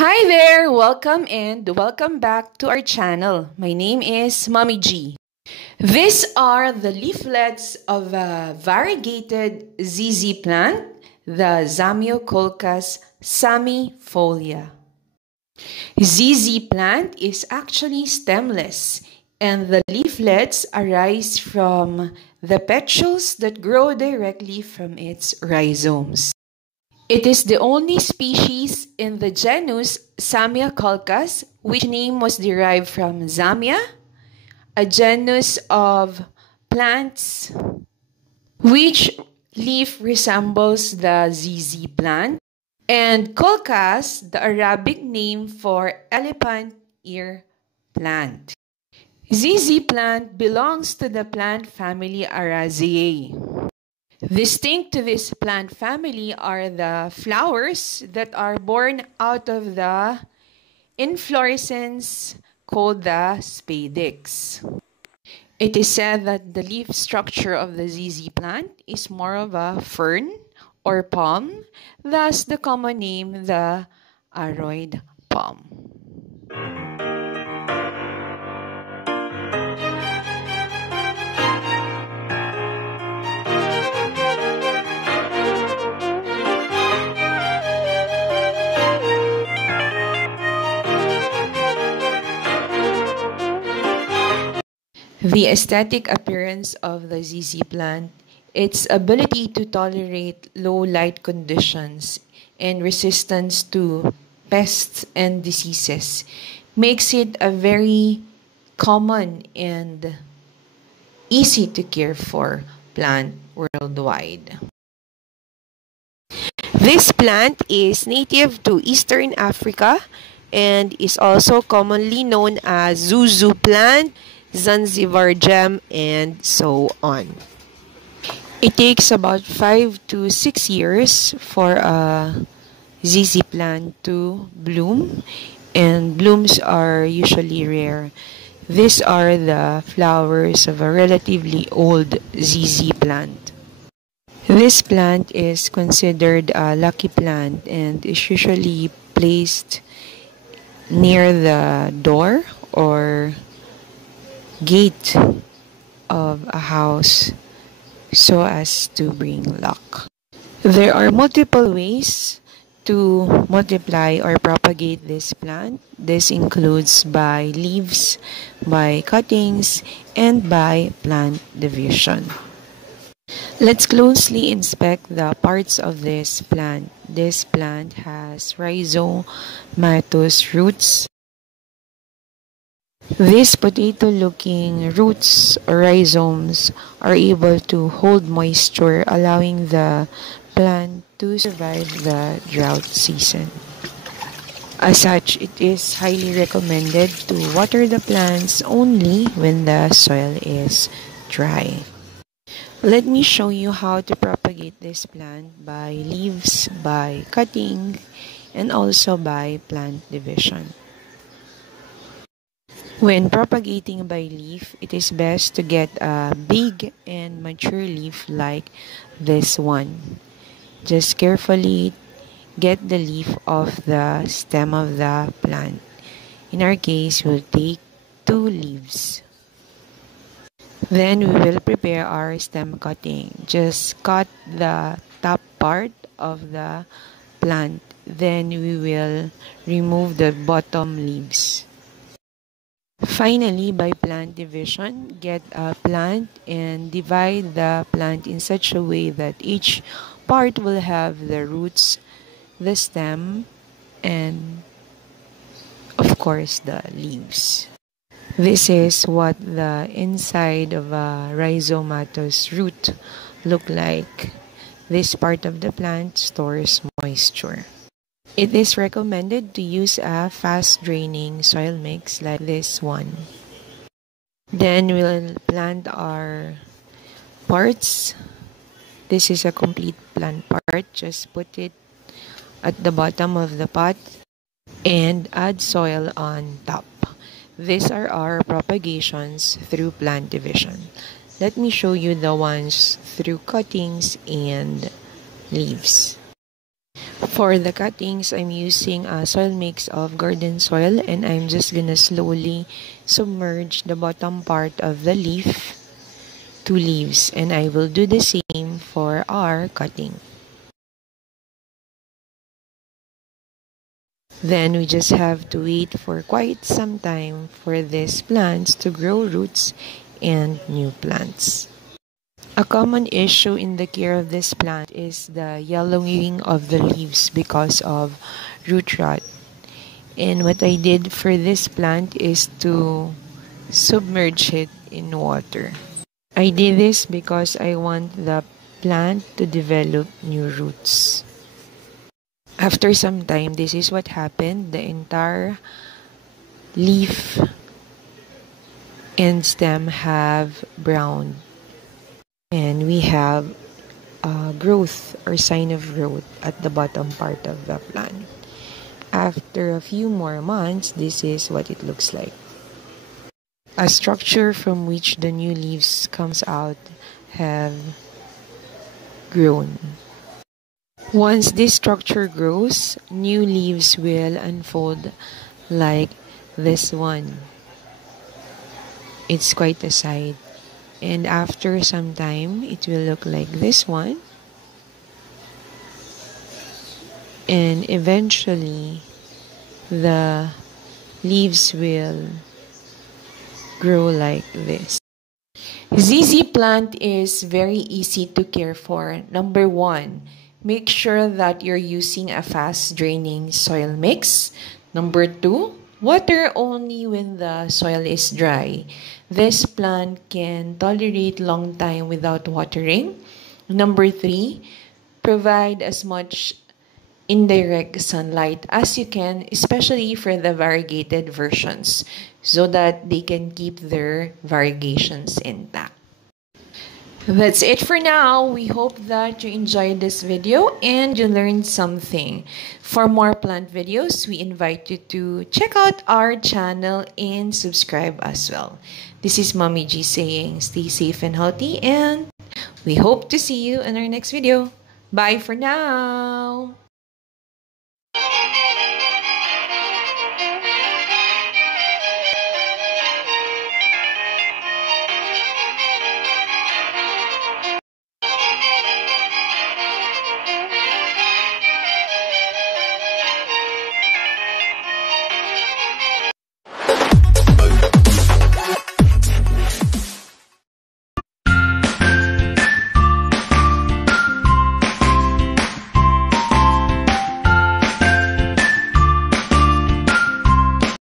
Hi there! Welcome and welcome back to our channel. My name is Mommy G. These are the leaflets of a variegated ZZ plant, the Zamioculcas samifolia. ZZ plant is actually stemless, and the leaflets arise from the petioles that grow directly from its rhizomes. It is the only species in the genus Zamioculcas, which name was derived from Zamia, a genus of plants which leaf resembles the ZZ plant, and Culcas, the Arabic name for elephant ear plant. ZZ plant belongs to the plant family Araceae. Distinct to this plant family are the flowers that are born out of the inflorescence called the spadix. It is said that the leaf structure of the ZZ plant is more of a fern or palm, thus the common name the aroid palm. The aesthetic appearance of the ZZ plant, its ability to tolerate low light conditions and resistance to pests and diseases makes it a very common and easy to care for plant worldwide. This plant is native to Eastern Africa and is also commonly known as Zuzu plant, Zanzibar gem, and so on. It takes about 5 to 6 years for a ZZ plant to bloom, and blooms are usually rare. These are the flowers of a relatively old ZZ plant. This plant is considered a lucky plant and is usually placed near the door or gate of a house so as to bring luck. There are multiple ways to multiply or propagate this plant. This includes by leaves, by cuttings, and by plant division. Let's closely inspect the parts of this plant. This plant has rhizomatous roots. These potato-looking roots or rhizomes are able to hold moisture, allowing the plant to survive the drought season. As such, it is highly recommended to water the plants only when the soil is dry. Let me show you how to propagate this plant by leaves, by cutting, and also by plant division. When propagating by leaf, it is best to get a big and mature leaf like this one. Just carefully get the leaf off the stem of the plant. In our case, we'll take 2 leaves. Then we will prepare our stem cutting. Just cut the top part of the plant. Then we will remove the bottom leaves. Finally, by plant division, get a plant and divide the plant in such a way that each part will have the roots, the stem, and of course the leaves. This is what the inside of a rhizomatous root look like. This part of the plant stores moisture. It is recommended to use a fast-draining soil mix like this one. Then we'll plant our parts. This is a complete plant part. Just put it at the bottom of the pot and add soil on top. These are our propagations through plant division. Let me show you the ones through cuttings and leaves. For the cuttings, I'm using a soil mix of garden soil, and I'm just gonna slowly submerge the bottom part of the leaf, 2 leaves, and I will do the same for our cutting. Then we just have to wait for quite some time for these plants to grow roots and new plants. A common issue in the care of this plant is the yellowing of the leaves because of root rot. And what I did for this plant is to submerge it in water. I did this because I want the plant to develop new roots. After some time, this is what happened. The entire leaf and stem have browned. And we have growth or sign of growth at the bottom part of the plant. After a few more months, this is what it looks like. A structure from which the new leaves comes out have grown. Once this structure grows, new leaves will unfold like this one. It's quite a sight. And after some time, it will look like this one. And eventually, the leaves will grow like this. ZZ plant is very easy to care for. Number 1, make sure that you're using a fast draining soil mix. Number 2, water only when the soil is dry. This plant can tolerate long time without watering. Number 3, provide as much indirect sunlight as you can, especially for the variegated versions, so that they can keep their variegations intact. That's it for now. We hope that you enjoyed this video and you learned something. For more plant videos, we invite you to check out our channel and subscribe as well. This is Mommy G saying stay safe and healthy, and we hope to see you in our next video. Bye for now.